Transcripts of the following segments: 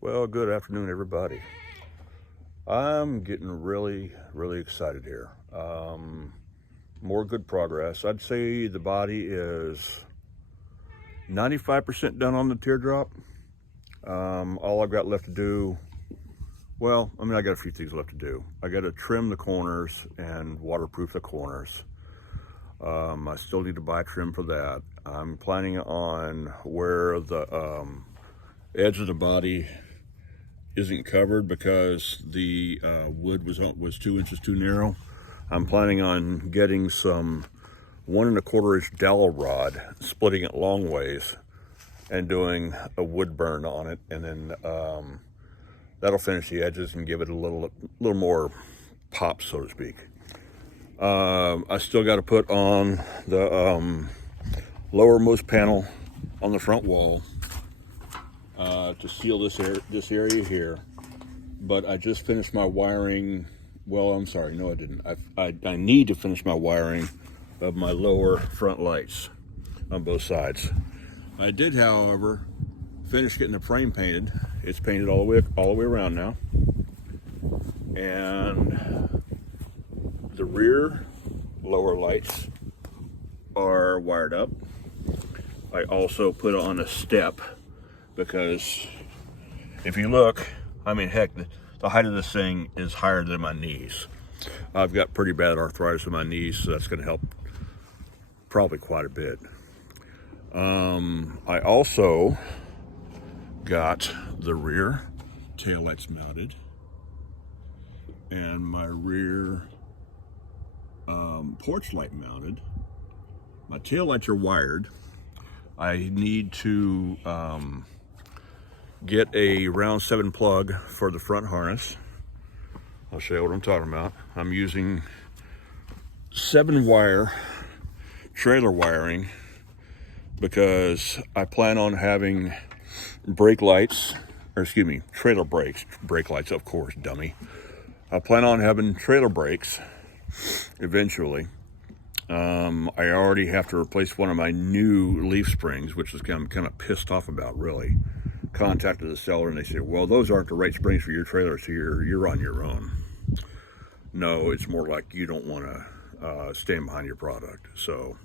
Well, good afternoon, everybody. I'm getting really excited here. More good progress. I'd say the body is 95% done on the teardrop. All I've got left to do, I got a few things left to do. I got to trim the corners and waterproof the corners. I still need to buy trim for that. I'm planning on where the edge of the body isn't covered because the wood was 2 inches too narrow. I'm planning on getting some 1 1/4 inch dowel rod, splitting it long ways, and doing a wood burn on it, and then that'll finish the edges and give it a little more pop, so to speak. I still got to put on the lowermost panel on the front wall to seal this area here, but I just finished my wiring. Well, I'm sorry, no I didn't. I need to finish my wiring of my lower front lights on both sides. I did, however, finish getting the frame painted. It's painted all the way around now, and the rear lower lights are wired up. I also put on a step because if you look, heck, the height of this thing is higher than my knees. I've got pretty bad arthritis in my knees, so that's going to help probably quite a bit. I also got the rear taillights mounted and my rear porch light mounted. My taillights are wired. I need to get a round 7 plug for the front harness. I'll show you what I'm talking about. I'm using 7-wire trailer wiring because I plan on having brake lights, trailer brakes. Brake lights, of course, dummy. I plan on having trailer brakes eventually. I already have to replace one of my new leaf springs, which is I'm kind of pissed off about, really. Contacted the seller and they said, well, those aren't the right springs for your trailer, so you're on your own. No, it's more like you don't want to stand behind your product. So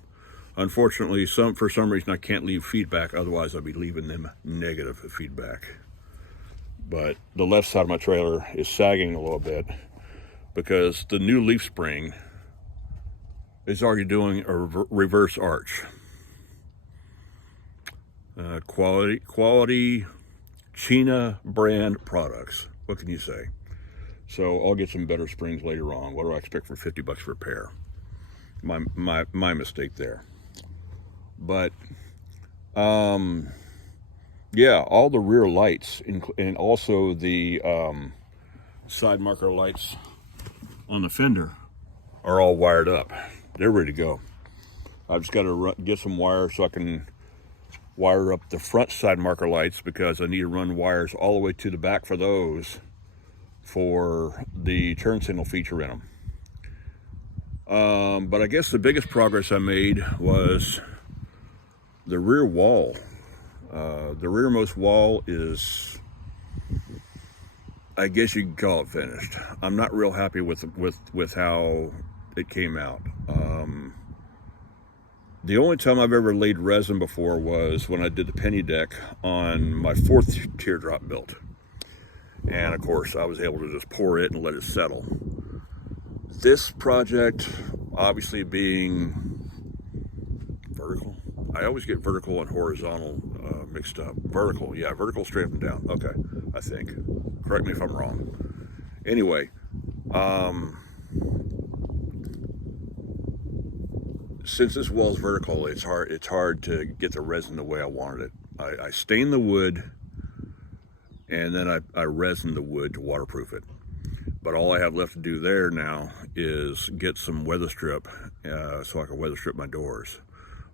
unfortunately, for some reason I can't leave feedback, otherwise I'd be leaving them negative feedback. But the left side of my trailer is sagging a little bit because the new leaf spring is already doing a reverse arch. Quality China brand products. What can you say? So I'll get some better springs later on. What do I expect for $50 for a pair? My mistake there. But yeah, all the rear lights and also the side marker lights on the fender are all wired up. They're ready to go. I've just got to get some wires so I can wire up the front side marker lights because I need to run wires all the way to the back for those for the turn signal feature in them. But I guess the biggest progress I made was the rear wall. The rearmost wall is, I guess you could call it finished. I'm not real happy with how it came out. The only time I've ever laid resin before was when I did the penny deck on my 4th teardrop build. And of course, I was able to just pour it and let it settle. This project, obviously being vertical. I always get vertical and horizontal mixed up. Vertical straight up and down. Okay, I think. Correct me if I'm wrong. Anyway, since this wall's vertical, it's hard to get the resin the way I wanted it. I stain the wood and then I resin the wood to waterproof it. But all I have left to do there now is get some weather strip so I can weather strip my doors.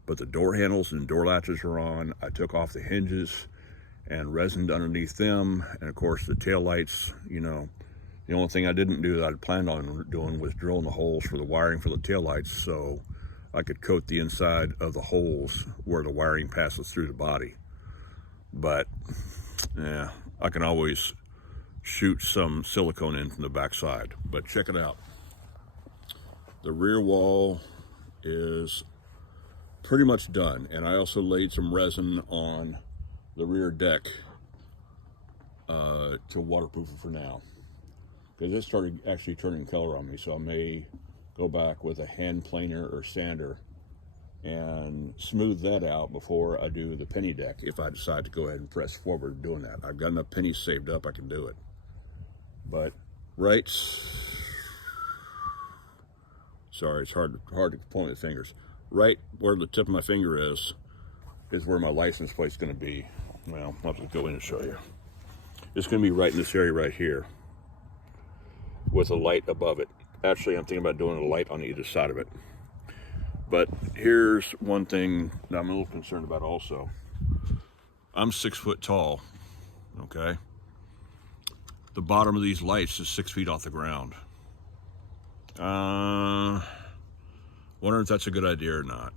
But the door handles and door latches are on. I took off the hinges and resined underneath them. And of course the tail lights, the only thing I didn't do that I'd planned on doing was drilling the holes for the wiring for the tail lights so I could coat the inside of the holes where the wiring passes through the body. But yeah, I can always shoot some silicone in from the back side. But check it out. The rear wall is pretty much done, and I also laid some resin on the rear deck to waterproof it for now, because it started actually turning color on me. So I may go back with a hand planer or sander and smooth that out before I do the penny deck, if I decide to go ahead and press forward doing that. I've got enough pennies saved up, I can do it. But right, sorry, it's hard to point with fingers. Right where the tip of my finger is where my license plate's going to be. Well, I'll just go in and show you. It's going to be right in this area right here with a light above it. Actually, I'm thinking about doing a light on either side of it. But here's one thing that I'm a little concerned about also. I'm 6 foot tall, okay? The bottom of these lights is 6 feet off the ground. Wondering if that's a good idea or not.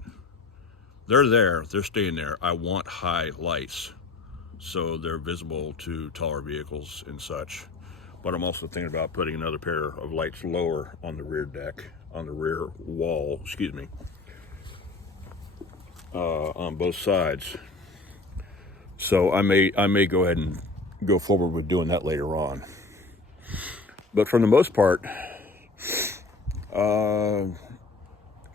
They're there, they're staying there. I want high lights so they're visible to taller vehicles and such. But I'm also thinking about putting another pair of lights lower on the rear deck, on the rear wall, excuse me, on both sides. So I may go ahead and go forward with doing that later on. But for the most part, wow,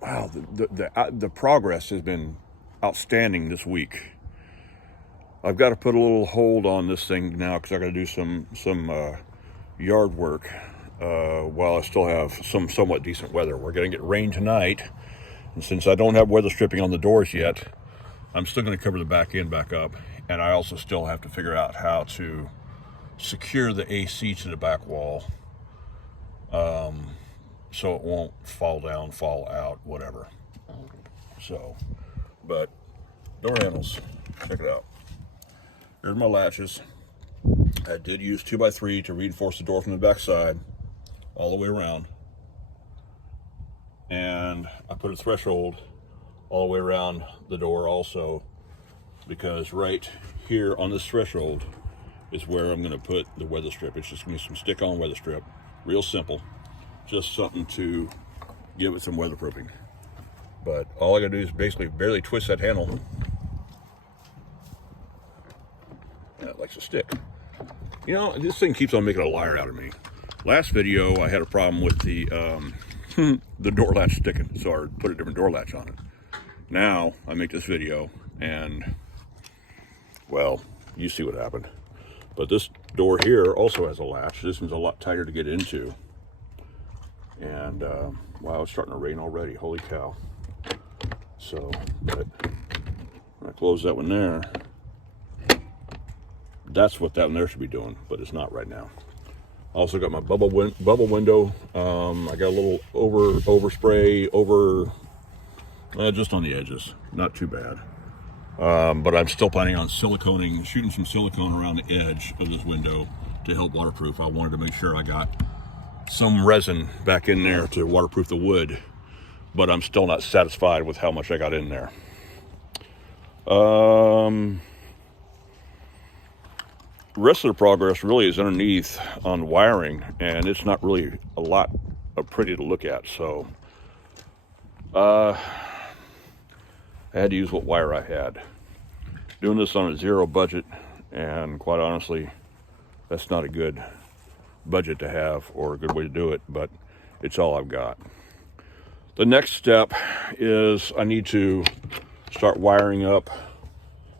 the progress has been outstanding this week. I've got to put a little hold on this thing now because I got to do some yard work while I still have some somewhat decent weather. We're going to get rain tonight, and since I don't have weather stripping on the doors yet, I'm still going to cover the back end back up, and I also still have to figure out how to secure the AC to the back wall so it won't fall down, fall out, whatever. So, but door handles, check it out. There's my latches. I did use 2x3 to reinforce the door from the back side all the way around, and I put a threshold all the way around the door also, because right here on this threshold is where I'm going to put the weather strip. It's just going to be some stick-on weather strip, real simple, just something to give it some weatherproofing. But all I got to do is basically barely twist that handle. That likes to stick. You know, this thing keeps on making a liar out of me. Last video, I had a problem with the the door latch sticking, so I put a different door latch on it. Now, I make this video, and, well, you see what happened. But this door here also has a latch. This one's a lot tighter to get into. And, wow, it's starting to rain already. Holy cow. So, but when I close that one there, that's what that one there should be doing, but it's not right now. Also got my bubble window. I got a little overspray just on the edges. Not too bad. But I'm still planning on shooting some silicone around the edge of this window to help waterproof. I wanted to make sure I got some resin back in there to waterproof the wood, but I'm still not satisfied with how much I got in there. The rest of the progress really is underneath on wiring, and it's not really a lot of pretty to look at. So I had to use what wire I had. Doing this on a zero budget, and quite honestly, that's not a good budget to have or a good way to do it, but it's all I've got. The next step is I need to start wiring up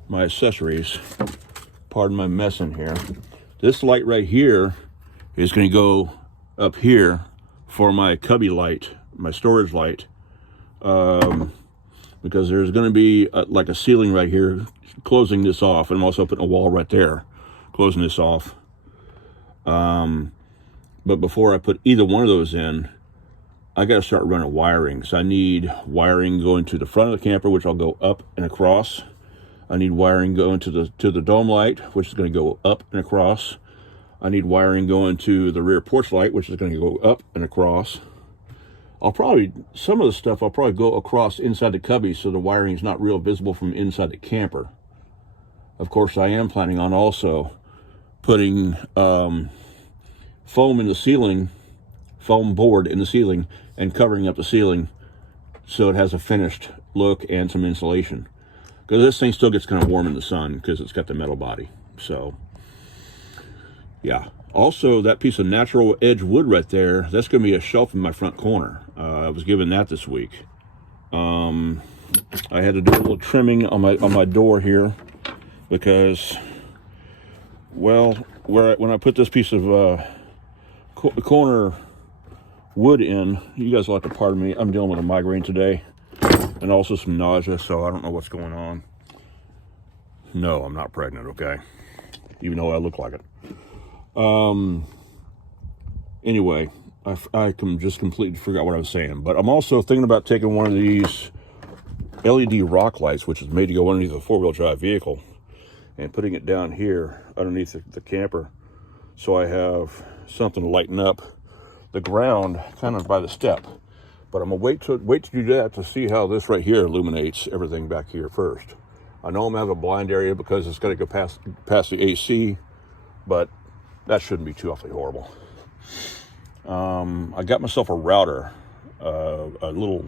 my accessories. Pardon my mess in here. This light right here is going to go up here for my cubby light, my storage light, because there's going to be like a ceiling right here closing this off, and I'm also putting a wall right there closing this off. But before I put either one of those in, I got to start running wiring. So I need wiring going to the front of the camper, which I'll go up and across. I need wiring going to the dome light, which is going to go up and across. I need wiring going to the rear porch light, which is going to go up and across. Some of the stuff I'll probably go across inside the cubby so the wiring is not real visible from inside the camper. Of course, I am planning on also putting foam in the ceiling, foam board in the ceiling, and covering up the ceiling so it has a finished look and some insulation. Because this thing still gets kind of warm in the sun because it's got the metal body. So, yeah. Also, that piece of natural edge wood right there, that's going to be a shelf in my front corner. I was given that this week. I had to do a little trimming on my door here because, well, when I put this piece of corner wood in, you guys will have to pardon me. I'm dealing with a migraine today and also some nausea, so I don't know what's going on. No, I'm not pregnant, okay? Even though I look like it. Anyway, I can just completely forgot what I was saying, but I'm also thinking about taking one of these LED rock lights, which is made to go underneath a four-wheel drive vehicle, and putting it down here underneath the camper, so I have something to lighten up the ground kind of by the step. But I'm gonna wait to do that to see how this right here illuminates everything back here first. I know I'm gonna have a blind area because it's got to go past the AC, but that shouldn't be too awfully horrible. I got myself a router, a little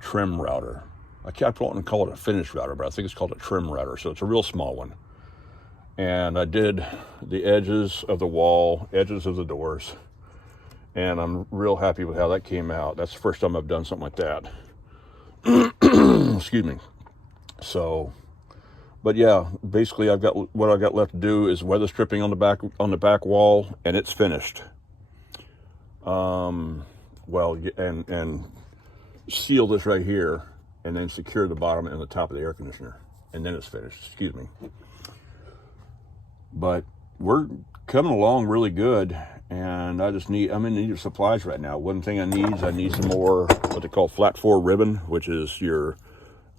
trim router. I can't call it a finished router, but I think it's called a trim router. So it's a real small one. And I did the edges of the wall, edges of the doors, and I'm real happy with how that came out. That's the first time I've done something like that. Excuse me. So, but yeah, basically what I've got left to do is weather stripping on the back wall, and it's finished. Well, and seal this right here, and then secure the bottom and the top of the air conditioner, and then it's finished. Excuse me. But we're coming along really good, and I'm in need of supplies right now. One thing I need some more what they call flat 4 ribbon, which is your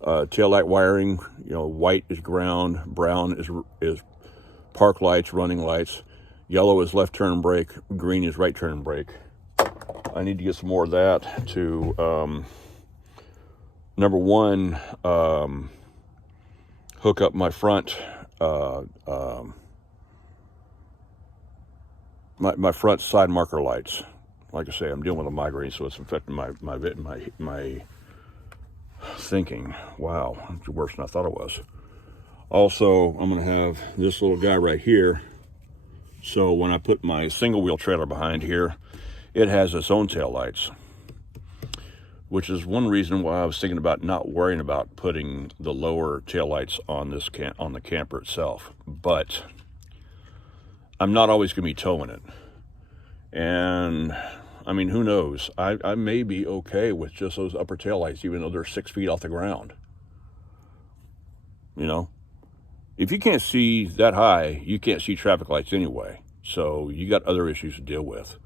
taillight wiring. You know, white is ground, brown is park lights, running lights, yellow is left turn brake, green is right turn brake. I need to get some more of that to number one, hook up my front my front side marker lights. Like I say, I'm dealing with a migraine, so it's affecting my thinking. Wow, it's worse than I thought it was. Also, I'm going to have this little guy right here. So when I put my single wheel trailer behind here, it has its own tail lights, which is one reason why I was thinking about not worrying about putting the lower tail lights on the camper itself. But I'm not always going to be towing it. And I mean, who knows? I may be okay with just those upper tail lights, even though they're 6 feet off the ground. You know, if you can't see that high, you can't see traffic lights anyway. So you got other issues to deal with.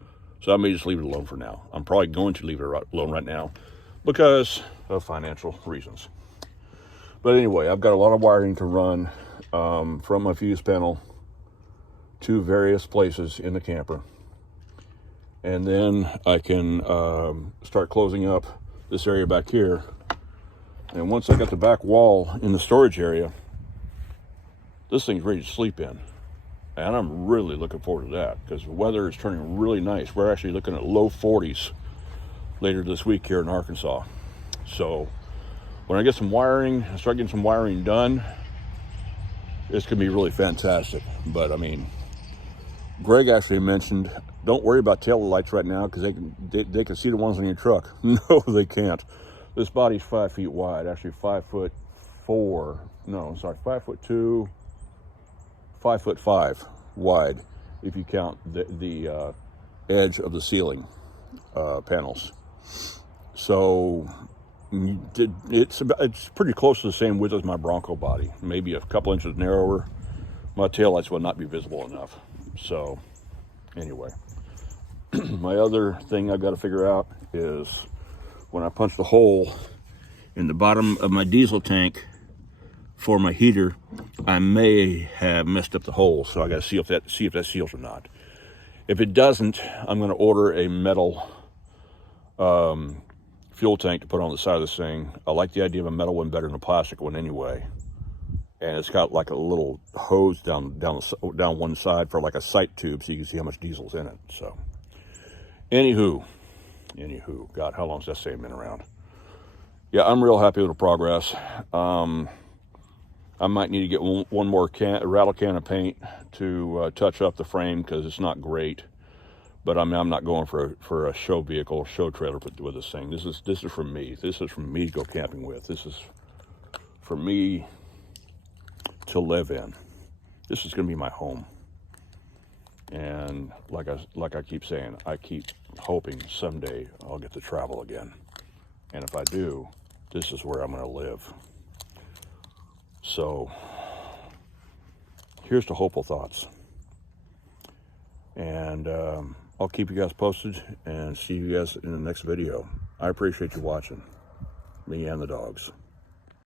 So I may just leave it alone for now. I'm probably going to leave it alone right now because of financial reasons. But anyway, I've got a lot of wiring to run from my fuse panel to various places in the camper. And then I can start closing up this area back here. And once I got the back wall in the storage area, this thing's ready to sleep in. And I'm really looking forward to that because the weather is turning really nice. We're actually looking at low 40s later this week here in Arkansas. So when I get some wiring, start getting some wiring done, it's going to be really fantastic. But I mean, Greg actually mentioned, don't worry about tail lights right now because they can see the ones on your truck. No, they can't. This body's 5 feet wide, actually 5'4". No, sorry, 5'2", 5'5" wide if you count the edge of the ceiling panels. So it's pretty close to the same width as my Bronco body, maybe a couple inches narrower. My taillights will not be visible enough. So anyway, my other thing I've got to figure out is when I punch the hole in the bottom of my diesel tank for my heater, I may have messed up the hole. So I got to see if that seals or not. If it doesn't, I'm going to order a metal fuel tank to put on the side of this thing. I like the idea of a metal one better than a plastic one anyway. and it's got like a little hose down one side for like a sight tube, so you can see how much diesel's in it. So, anywho, God, how long's that same been around? Yeah, I'm real happy with the progress. I might need to get one more rattle can of paint to touch up the frame because it's not great. But I mean, I'm not going for a show vehicle, show trailer with this thing. This is for me. This is for me to go camping with. This is for me to live in. This is going to be my home. And like I keep saying, I keep hoping someday I'll get to travel again. And if I do, this is where I'm going to live. So here's to hopeful thoughts. And I'll keep you guys posted and see you guys in the next video. I appreciate you watching, me and the dogs.